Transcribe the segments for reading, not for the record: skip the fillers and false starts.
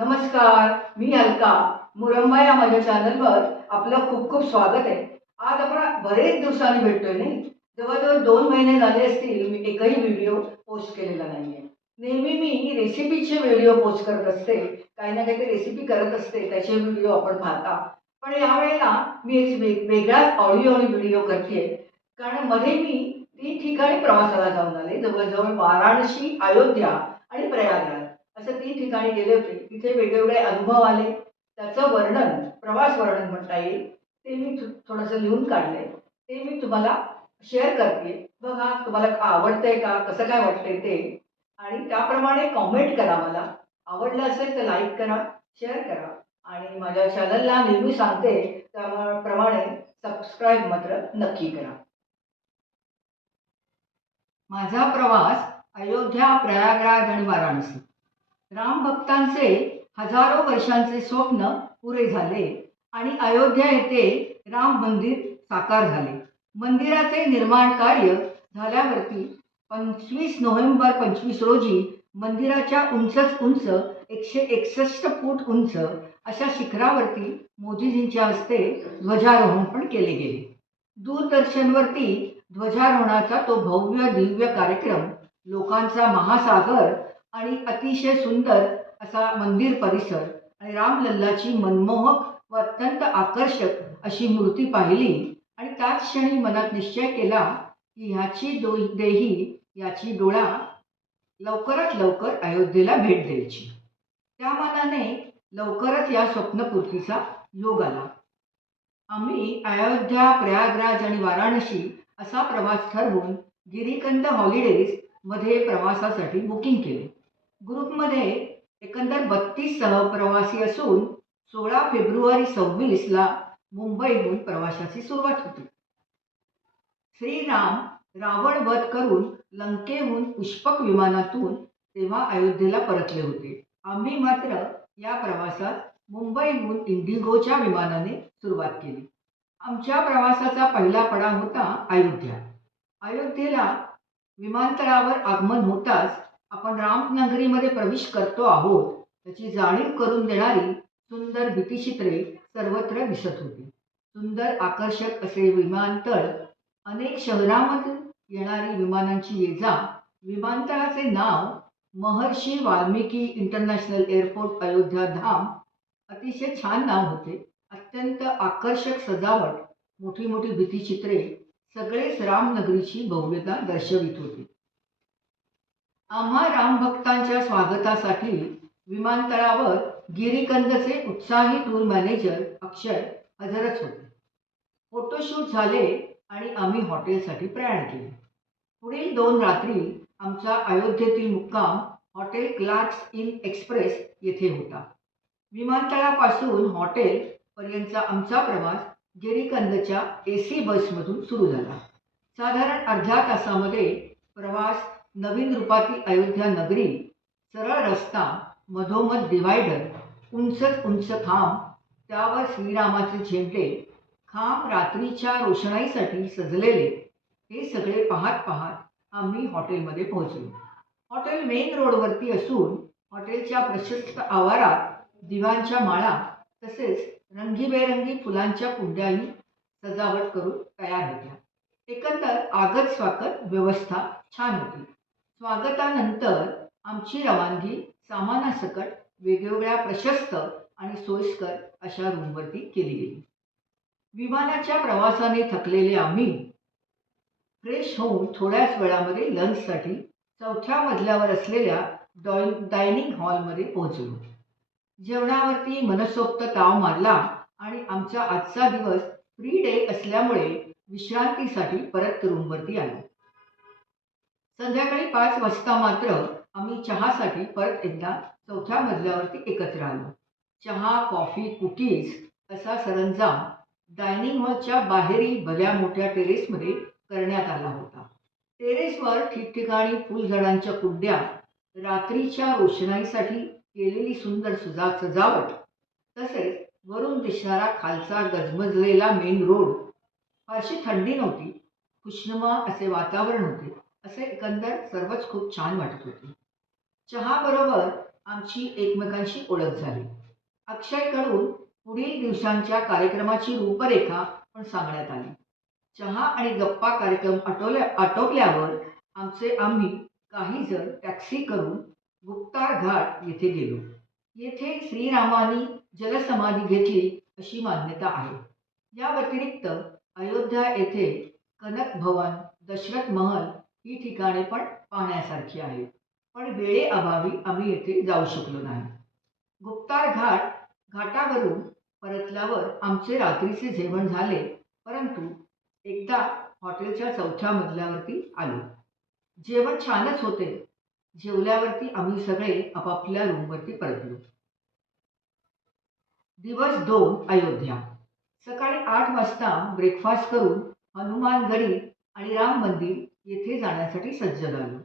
नमस्कार, मी अलका. मुरंबा या माझ्या चॅनलवर आपलं खूप खूप स्वागत आहे. आज आपण बरेच दिवसांनी भेटतोय नाही? जवळजवळ 2 महिने झाले असतील मी एकही व्हिडिओ पोस्ट केलेला नाहीये. नेहमी मी रेसिपीचे व्हिडिओ पोस्ट करत असते. काही ना काहीतरी रेसिपी करत असते, त्याचे व्हिडिओ आपण पाहता. पण यावेळेला मी एक वेगळाच ऑडिओ आणि व्हिडिओ करतेय. कारण मध्ये मी 3 ठिकाणी प्रवासाला जाऊन आले. जवळ वाराणसी, अयोध्या आणि प्रयागराज. असं 3 ठिकाणी गेले होते. तिथे वेगवेगळे अनुभव आले. त्याचं वर्णन, प्रवास वर्णन म्हणता येईल. ते मी थोडंसं लिहून काढलंय. ते मी तुम्हाला शेअर करते. बघा तुम्हाला आवडतंय का? कसं काय वाटतंय ते? आणि त्याप्रमाणे कमेंट करा मला. आवडलं असेल तर लाईक करा, शेअर करा आणि माझ्या चॅनलला नेहमी सांगते त्याप्रमाणे सबस्क्राईब मात्र नक्की करा. माझा प्रवास अयोध्या, प्रयागराज आणि वाराणसी. राम भक्तांचे हजारो वर्षांचे स्वप्न पुरे झाले आणि अयोध्या येथे राम मंदिर साकार झाले. मंदिराचे निर्माण कार्य झाल्यावरती 25 नोव्हेंबर रोजी मंदिराच्या उंचच उंच 161 फूट उंच अशा शिखरावरती मोदीजींच्या हस्ते ध्वजारोहण पण केले गेले. दूरदर्शनवरती ध्वजारोहणाचा तो भव्य दिव्य कार्यक्रम, लोकांचा महासागर आणि अतिशय सुंदर असा मंदिर परिसर आणि रामलल्लाची मनमोहक व अत्यंत आकर्षक अशी मूर्ती पाहिली आणि त्याच क्षणी मनात निश्चय केला की ह्याची देही याची डोळा लवकरात लवकर अयोध्येला भेट द्यायची. त्या मानाने लवकरच या स्वप्नपूर्तीचा योग आला. आम्ही अयोध्या, प्रयागराज आणि वाराणसी असा प्रवास ठरवून गिरीकंद हॉलिडेज मध्ये प्रवासासाठी बुकिंग केले. ग्रुपमध्ये एकंदर 32 सहप्रवासी असून 16 फेब्रुवारी 26ला मुंबईहून प्रवासाची सुरुवात होती. श्रीराम रावण वध करून लंकेहून पुष्पक विमानातून तेव्हा अयोध्येला परतले होते. आम्ही मात्र या प्रवासात मुंबईहून इंडिगोच्या विमानाने सुरुवात केली. आमच्या प्रवासाचा पहिला पडाव होता अयोध्या. अयोध्येला विमानतळावर आगमन होताच आपण रामनगरीमध्ये प्रवेश करतो आहोत याची जाणीव करून देणारी सुंदर भित्तिचित्रे सर्वत्र दिसत होती. सुंदर आकर्षक असे विमानतळ, अनेक शहरांमधून येणारी विमानांची ये-जा. विमानतळाचे नाव महर्षी वाल्मिकी इंटरनॅशनल एअरपोर्ट अयोध्या धाम. अतिशय छान नाव होते. अत्यंत आकर्षक सजावट, मोठी मोठी भित्तिचित्रे, सगळेच रामनगरीची भव्यता दर्शवित होते. आम्हा रामभक्तांच्या स्वागतासाठी विमानतळावर गिरीकंदचे उत्साही टूर मॅनेजर अक्षय हजरच होते. फोटोशूट झाले आणि आम्ही हॉटेलसाठी प्रयाण केले. पुढील 2 रात्री आमचा अयोध्येतील मुक्काम हॉटेल क्लार्क्स इन एक्सप्रेस येथे होता. विमानतळापासून हॉटेलपर्यंतचा आमचा प्रवास गिरीकंदच्या AC बसमधून सुरू झाला. साधारण अर्ध्या तासामध्ये प्रवास नवीन रूपातील अयोध्या नगरी, सरळ रस्ता, मधोमध डिवायडर, उंचच उंच खांब, त्यावर श्रीरामाचे झेंडे, खांब रात्रीच्या रोषणाईसाठी सजलेले, हे सगळे पाहत पाहत आम्ही हॉटेलमध्ये पोहोचलो. हॉटेल मेन रोडवरती असून हॉटेलच्या प्रशस्त आवारात दिव्यांच्या माळा तसेच रंगीबेरंगी फुलांच्या कुंड्याही सजावट करून तयार होत्या. एकंदर आगत स्वागत व्यवस्था छान होती. स्वागतानंतर आमची रवानगी सामानासकट वेगवेगळ्या प्रशस्त आणि सोयीस्कर अशा रूमवरती केली गेली. विमानाच्या प्रवासाने थकलेले आम्ही फ्रेश होऊन थोड्याच वेळामध्ये लंचसाठी 4थ्या मजल्यावर असलेल्या डायनिंग हॉलमध्ये पोहोचलो. जेवणावरती मनसोक्त ताव मारला आणि आमचा आजचा दिवस फ्री डे असल्यामुळे विश्रांतीसाठी परत रूमवरती आलो. संध्याकाळी 5 वाजता मात्र आम्ही चहासाठी परत एकदा 4थ्या मजल्यावरती एकत्र आलो. चहा, कॉफी, कुकीज असा सरंजाम डायनिंग हॉलच्या बाहेरील भल्या मोठ्या टेरेसमध्ये करण्यात आला होता. टेरेसवर ठिकठिकाणी फुलझाडांच्या कुंड्या, रात्रीच्या रोषणाईसाठी केलेली सुंदर सजावट, तसेच वरून दिसणारा खालचा गजबजलेला मेन रोड. फारशी थंडी नव्हती, खुशनुमा असे वातावरण होते. असे एकंदर सर्वच खूप छान वाटत होते. चहाबरोबर आमची एकमेकांशी ओळख झाली. अक्षयकडून पुढील दिवसांच्या कार्यक्रमाची रूपरेखा पण सांगण्यात आली. चहा आणि गप्पा कार्यक्रम आटोपल्यावर आम्ही काही जण टॅक्सी करून गुप्तार घाट येथे गेलो. येथे श्रीरामांनी जलसमाधी घेतली अशी मान्यता आहे. या व्यतिरिक्त अयोध्या येथे कनक भवन, दशरथ महल ही ठिकाणे पण पाहण्यासारखी आहेत. पण वेळेअभावी आम्ही येथे जाऊ शकलो नाही. गुप्तार घाटावरून परतल्यावर आमचे रात्रीचे जेवण झाले, परंतु एकदा हॉटेलच्या 4थ्या मजल्यावरती आलो. जेवण छानच होते. जेवल्यावरती आम्ही सगळे आपापल्या रूमवरती परतलो. दिवस 2 अयोध्या. सकाळी 8 वाजता ब्रेकफास्ट करून हनुमानगढी आणि राम मंदिर येथे जाण्यासाठी सज्ज झालो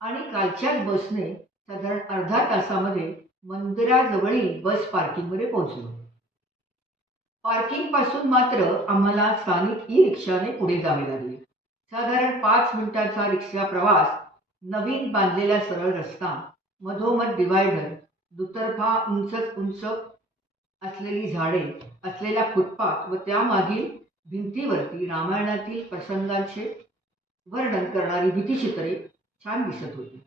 आणि कालच्याच बसने साधारण अर्ध्या तासामध्ये मंदिराजवळील बस पार्किंगमध्ये पोहोचलो. पार्किंगपासून मात्र आम्हाला स्थानिक ई-रिक्षाने पुढे जावे लागले. साधारण 5 मिनिटांचा रिक्षा प्रवास, नवीन बांधलेला सरळ रस्ता, मधोमध डिव्हायडर, दुतर्फा उंचच उंच असलेली झाडे असलेला फुटपाथ व त्यामागील भिंतीवरती रामायणातील प्रसंगांचे वर्णन करणारी भित्तिचित्रे छान दिसत होती.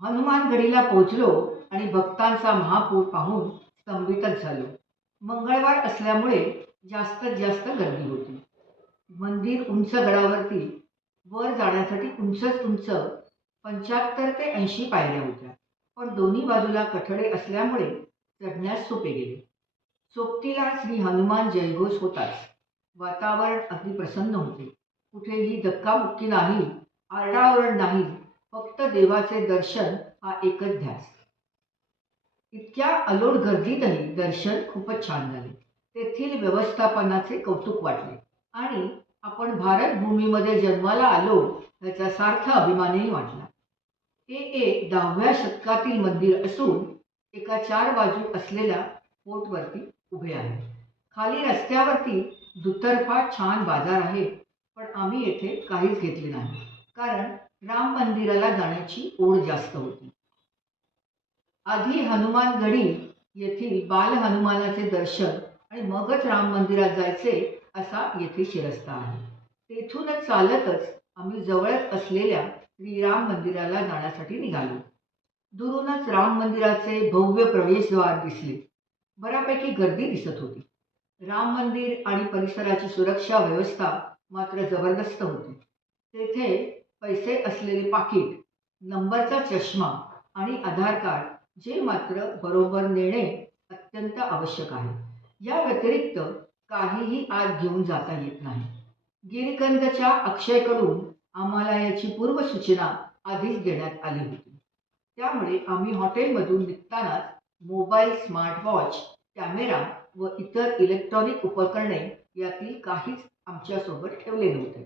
हनुमानगढीला पोहोचलो आणि भक्तांचा महापूर पाहून स्तंभितच झालो. मंगळवार असल्यामुळे जास्तीत जास्त गर्दी होती. मंदिर उंच गडावरती वर जाण्यासाठी उंचच उंच 75 ते 80 पायऱ्या होत्या, पण दोन्ही बाजूला कठडे असल्यामुळे चढण्यास सोपे गेले. सोबतीला श्री हनुमान जयघोष होताच. वातावरण अगदी प्रसन्न होते. कुठेही धक्काबुक्की नाही, आरडाओरड नाही, फक्त देवाचे दर्शन हा एकच ध्यास. इतक्या अलोट गर्दीतही दर्शन खूपच छान झाले. तेथील व्यवस्थापनाचे कौतुक वाटले आणि आपण भारत भूमीमध्ये जन्माला आलो याचा सार्थ अभिमानही वाटला. हे एक 10व्या शतकातील मंदिर असून एका 4 बाजू असलेल्या फोर्टवरती उभे आहे. खाली रस्त्यावरती दुतर्फा छान बाजार आहे, पण आम्ही येथे काहीच घेतले नाही, कारण राम मंदिराला जाण्याची ओढ जास्त होती. आधी हनुमानगढी येथील बाल हनुमानाचे दर्शन आणि मगच राम मंदिरात जायचे असा येथे शिरस्ता आहे. तेथूनच चालतच आम्ही जवळच असलेल्या श्रीराम मंदिराला जाण्यासाठी निघालो. दुरूनच राम मंदिराचे भव्य प्रवेशद्वार दिसले. बऱ्यापैकी गर्दी दिसत होती. राम मंदिर आणि परिसराची सुरक्षा व्यवस्था मात्र जबरदस्त होती. तेथे पैसे असलेले पाकीट, नंबरचा चष्मा आणि आधार कार्ड जे मात्र बरोबर नेणे अत्यंत आवश्यक आहे. या व्यतिरिक्त काहीही आत घेऊन जाता येत नाही. गिरकंदच्या अक्षयकडून आम्हाला याची पूर्वसूचना आधीच देण्यात आली होती. त्यामुळे आम्ही हॉटेलमधून निघतानाच मोबाईल, स्मार्टवॉच, कॅमेरा व इतर इलेक्ट्रॉनिक उपकरणे यातील काहीच आमच्यासोबत ठेवले नव्हते.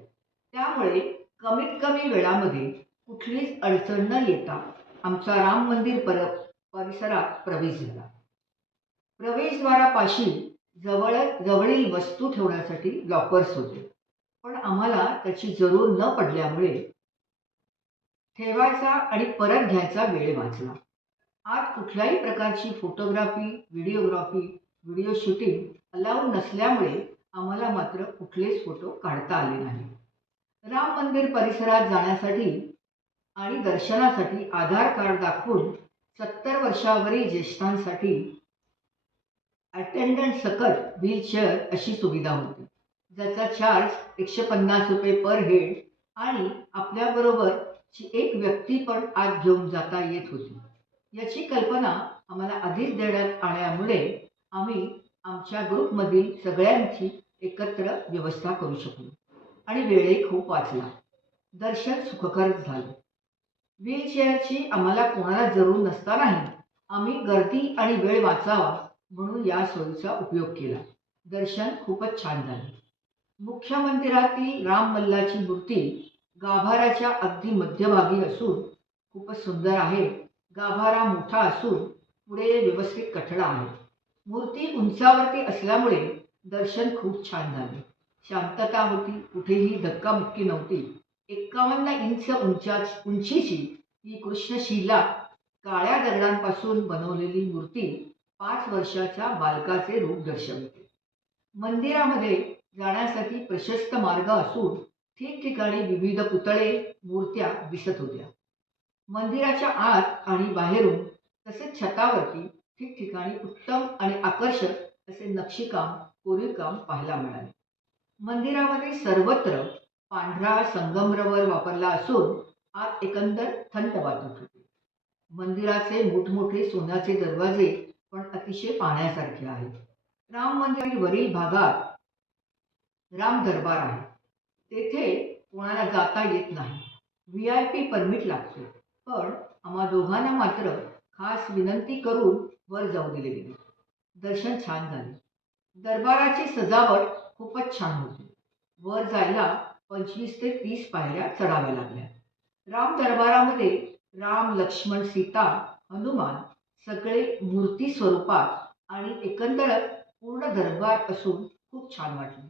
त्यामुळे कमीत कमी वेळामध्ये कुठलीच अडचण न येता आमचा राम मंदिर परिसरात प्रवेश झाला. प्रवेशद्वारापाशी जवळील वस्तू ठेवण्यासाठी लॉकर्स होते, पण आम्हाला त्याची जरूर न पडल्यामुळे ठेवायचा आणि परत घ्यायचा वेळ वाचला. आत कुठल्याही प्रकारची फोटोग्राफी, व्हिडिओ शूटिंग अलाउड नसल्यामुळे आम्हाला मात्र कुठलेच फोटो काढता आले नाही. राम मंदिर परिसरात जाण्यासाठी आणि दर्शनासाठी आधार कार्ड दाखवून 70 वर्षावरील ज्येष्ठांसाठी अटेंडंट सकट व्हीलचेअर अशी सुविधा होती, ज्याचा चार्ज ₹150 पर हेड आणि आपल्याबरोबरची एक व्यक्ती पण आत घेऊन जाता येत होती. याची कल्पना आम्हाला आधीच देण्यात आल्यामुळे आम्ही आमच्या ग्रुपमधील सगळ्यांची एकत्र व्यवस्था करू शकलो आणि वेळही खूप वाचला. दर्शन सुखकर झालं. व्हीलचेअरची आम्हाला कोणाला जरूर नसतानाही आम्ही गर्दी आणि वेळ वाचावा म्हणून या सोयीचा उपयोग केला. दर्शन खूपच छान झाले. मुख्य मंदिरातील रामलल्लाची मूर्ती गाभाऱ्याच्या अगदी मध्यभागी असून खूपच सुंदर आहे. गाभारा मोठा असून पुढे व्यवस्थित कठडा आहे. मूर्ती उंचावरती असल्यामुळे दर्शन खूप छान झाले. शांतता होती, कुठेही धक्काबुक्की नव्हती. 51 इंच उंचीची ही कृष्णशिला काळ्या दगडांपासून बनवलेली मूर्ती 5 वर्षाच्या बालकाचे रूप दर्शवते. मंदिरामध्ये जाण्यासाठी प्रशस्त मार्ग असून ठिकठिकाणी विविध पुतळे, मूर्त्या दिसत होत्या. मंदिराच्या आत आणि बाहेरून तसेच छतावरती ठिकठिकाणी उत्तम आणि आकर्षक असे नक्षीकाम, कोरीवकाम पाहायला मिळाले. मंदिरामध्ये सर्वत्र पांढरा संगमरवर वापरला असून आत एकंदर थंड वाटत होते. मंदिराचे मोठमोठे सोन्याचे दरवाजे पण अतिशय पाहण्यासारखे आहेत. राम मंदिर वरील भागात राम दरबार आहे. तेथे कोणाला जाता येत नाही. VIP परमिट लागते. पण आम्हा दोघांना मात्र खास विनंती करून वर जाऊ दिले गेले. दर्शन छान झाले. दरबाराची सजावट खूपच छान होती. वर जायला 25 ते 30 पायऱ्या चढाव्या लागल्या. राम दरबारामध्ये राम, लक्ष्मण, सीता, हनुमान सगळे मूर्ती स्वरूपात आणि एकंदरच पूर्ण दरबार असून खूप छान वाटले.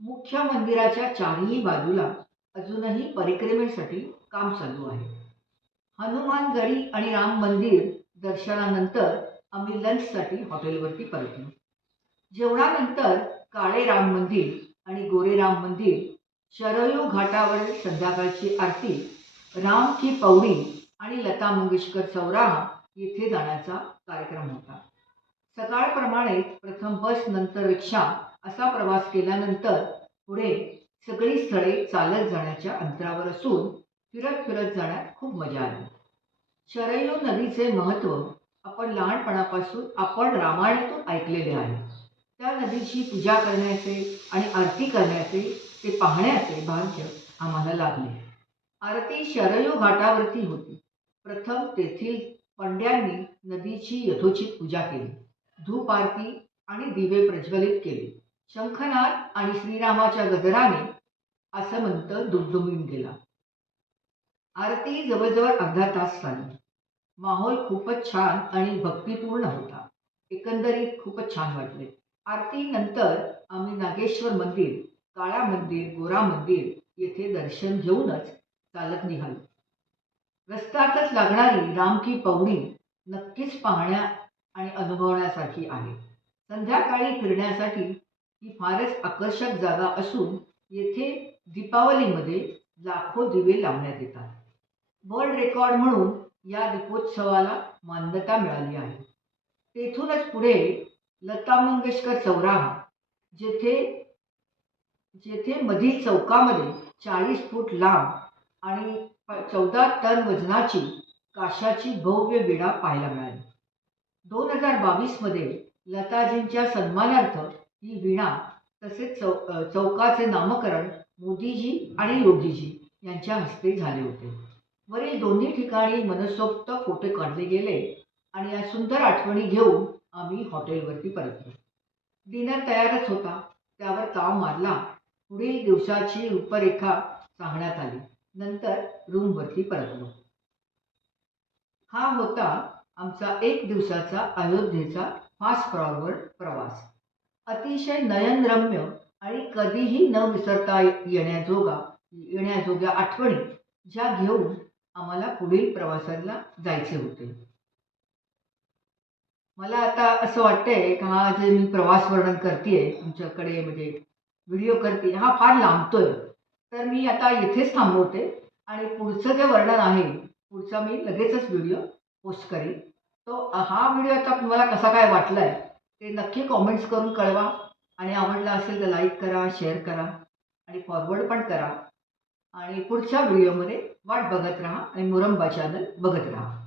मुख्य मंदिराच्या चारही बाजूला अजूनही परिक्रमेसाठी काम चालू आहे. हनुमान गडी आणि राम मंदिर दर्शनानंतर आम्ही लंचसाठी हॉटेलवरती परतलो. जेवणानंतर काळे राम मंदिर आणि गोरे राम मंदिर, शरयू घाटावर संध्याकाळची आरती, राम की पौडी आणि लता मंगेशकर चौराहा येथे जाण्याचा कार्यक्रम होता. सकाळप्रमाणेच प्रथम बस नंतर रिक्षा असा प्रवास केल्यानंतर पुढे सगळी स्थळे चालत जाण्याच्या अंतरावर असून फिरत फिरत जाण्यात खूप मजा आली. शरयू नदीचे महत्त्व आपण रामायणातून ऐकलेले आहे. त्या नदीची पूजा करण्याचे आणि आरती करण्याचे, ते पाहण्याचे भाग्य आम्हाला लाभले. आरती शरयू घाटावरती होती. प्रथम तेथील पंड्यांनी नदीची यथोचित पूजा केली. धूप आरती आणि दिवे प्रज्वलित केले. शंखनाद आणि श्रीरामाच्या गजराने आसमंत दुमदुमून गेला. आरती जवळजवळ अर्धा तास चालली. माहोल खूपच छान आणि भक्तिपूर्ण होता. एकंदरीत खूपच छान वाटले. आरती नंतर आम्ही नागेश्वर मंदिर, काळा मंदिर, गोरा मंदिर येथे दर्शन घेऊनच चालत निघालो. रस्त्यातच लागणारी राम की पौडी नक्कीच पाहण्या आणि अनुभवण्यासारखी आहे. संध्याकाळी फिरण्यासाठी ही फारच आकर्षक जागा असून येथे दीपावलीमध्ये लाखो दिवे लावण्यात येतात. वर्ल्ड रेकॉर्ड म्हणून या दीपोत्सवाला मान्यता मिळाली आहे. तेथूनच पुढे लता मंगेशकर चौराहा, जेथे जेथे मधील चौकामध्ये 40 फूट लांब आणि 14 टन वजनाची काशाची भव्य विडा पाहायला मिळाली. 2022 मध्ये लताजींच्या सन्मानार्थ ही वीणा तसेच चौकाचे नामकरण मोदीजी आणि योगीजी यांच्या हस्ते झाले होते. वरील दोन्ही ठिकाणी मनसोक्त फोटो काढले गेले आणि या सुंदर आठवणी घेऊन आम्ही हॉटेलवरती परतलो. डिनर तयारच होता, त्यावर ताव मारला. पुढील दिवसाची रूपरेखा सांगण्यात आली. नंतर रूमवरती परतलो. हा होता आमचा 1 दिवसाचा अयोध्येचा फास्ट फॉरवर्ड प्रवास. अतिशय नयनरम्य आणि कधीही न विसरता येण्याजोग्या आठवणी ज्या घेऊन आम्हाला पुढील प्रवासाला जायचे होते. मला आता असं वाटतंय की हा जे मी प्रवास वर्णन करतेय तुमच्याकडे, म्हणजे व्हिडिओ करते, हा फार लांबतोय. तर मी आता इथेच थांबवते आणि पुढचं जे वर्णन आहे, पुढचा मी लगेचच व्हिडिओ पोस्ट करीन. तो हा व्हिडिओ आता तुम्हाला कसा काय वाटलाय ते नक्की कॉमेंट्स करून कळवा. आणि आवडला असेल तर लाईक करा, शेअर करा आणि फॉरवर्ड पण करा. आणि पुढच्या व्हिडिओमध्ये वाट बघत राहा आणि मुरंबा चॅनल बघत राहा.